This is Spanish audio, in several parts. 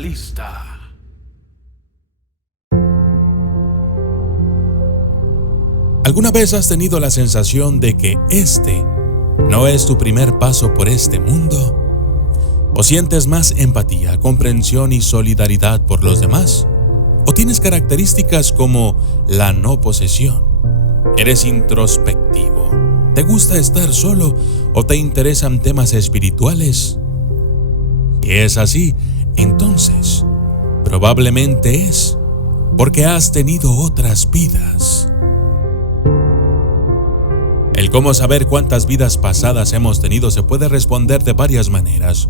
Documentalista. ¿Alguna vez has tenido la sensación de que este no es tu primer paso por este mundo? ¿O sientes más empatía, comprensión y solidaridad por los demás? ¿O tienes características como la no posesión? ¿Eres introspectivo? ¿Te gusta estar solo o te interesan temas espirituales? Si es así, entonces probablemente es porque has tenido otras vidas. El cómo saber cuántas vidas pasadas hemos tenido se puede responder de varias maneras.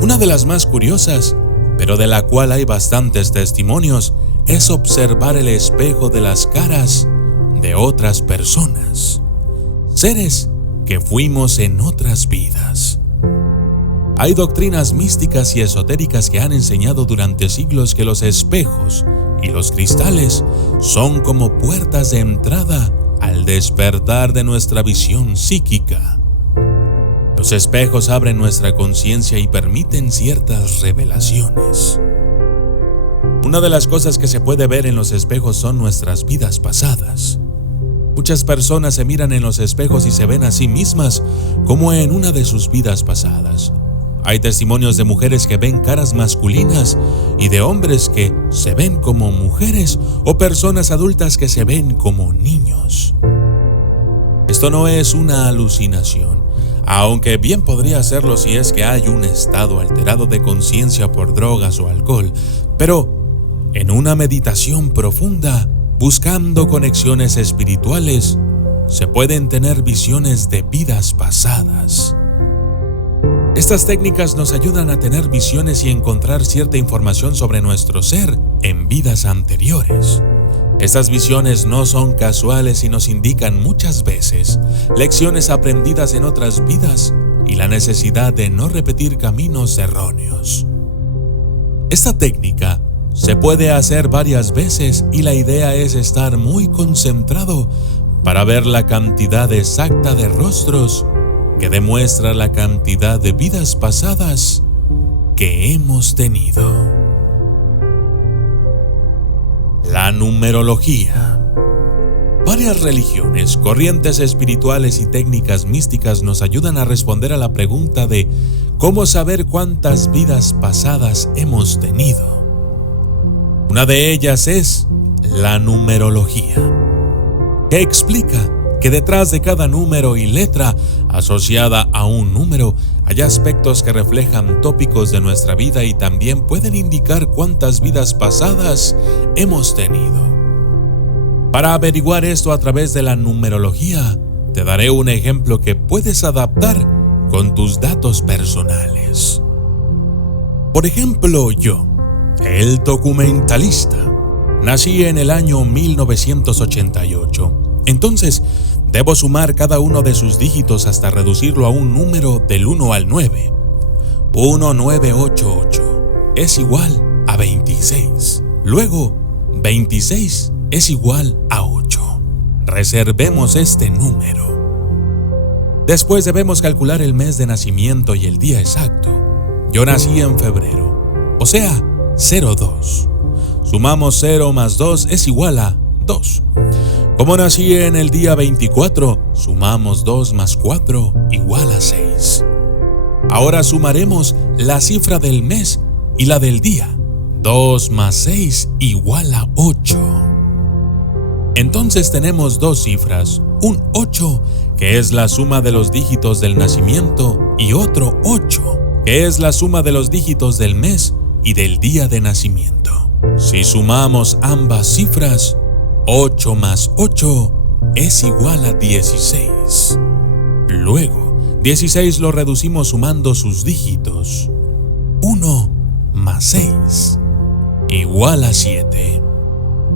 Una de las más curiosas, pero de la cual hay bastantes testimonios, es observar el espejo de las caras de otras personas, seres que fuimos en otras vidas. Hay doctrinas místicas y esotéricas que han enseñado durante siglos que los espejos y los cristales son como puertas de entrada al despertar de nuestra visión psíquica. Los espejos abren nuestra conciencia y permiten ciertas revelaciones. Una de las cosas que se puede ver en los espejos son nuestras vidas pasadas. Muchas personas se miran en los espejos y se ven a sí mismas como en una de sus vidas pasadas. Hay testimonios de mujeres que ven caras masculinas y de hombres que se ven como mujeres o personas adultas que se ven como niños. Esto no es una alucinación, aunque bien podría serlo si es que hay un estado alterado de conciencia por drogas o alcohol, pero en una meditación profunda, buscando conexiones espirituales, se pueden tener visiones de vidas pasadas. Estas técnicas nos ayudan a tener visiones y encontrar cierta información sobre nuestro ser en vidas anteriores. Estas visiones no son casuales y nos indican muchas veces lecciones aprendidas en otras vidas y la necesidad de no repetir caminos erróneos. Esta técnica se puede hacer varias veces y la idea es estar muy concentrado para ver la cantidad exacta de rostros que demuestra la cantidad de vidas pasadas que hemos tenido. La numerología. Varias religiones, corrientes espirituales y técnicas místicas nos ayudan a responder a la pregunta de cómo saber cuántas vidas pasadas hemos tenido. Una de ellas es la numerología, que explica que detrás de cada número y letra asociada a un número hay aspectos que reflejan tópicos de nuestra vida y también pueden indicar cuántas vidas pasadas hemos tenido. Para averiguar esto a través de la numerología, te daré un ejemplo que puedes adaptar con tus datos personales. Por ejemplo, yo, el documentalista, nací en el año 1988. Entonces, debo sumar cada uno de sus dígitos hasta reducirlo a un número del 1 al 9. 1988 es igual a 26. Luego, 26 es igual a 8. Reservemos este número. Después debemos calcular el mes de nacimiento y el día exacto. Yo nací en febrero, o sea, 02. Sumamos 0 más 2 es igual a 2. Como nací en el día 24, sumamos 2 más 4 igual a 6. Ahora sumaremos la cifra del mes y la del día. 2 más 6 igual a 8. Entonces tenemos dos cifras, un 8, que es la suma de los dígitos del nacimiento, y otro 8, que es la suma de los dígitos del mes y del día de nacimiento. Si sumamos ambas cifras, 8 más 8 es igual a 16. Luego, 16 lo reducimos sumando sus dígitos. 1 más 6 igual a 7.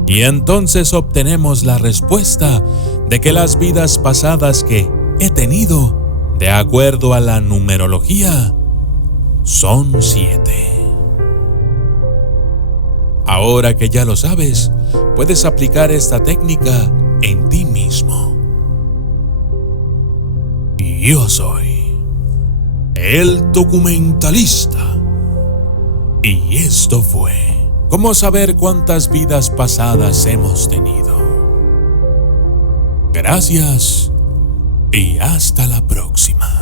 Y entonces obtenemos la respuesta de que las vidas pasadas que he tenido, de acuerdo a la numerología, son 7. Ahora que ya lo sabes, puedes aplicar esta técnica en ti mismo. Yo soy el documentalista. Y esto fue ¿Cómo saber cuántas vidas pasadas hemos tenido? Gracias y hasta la próxima.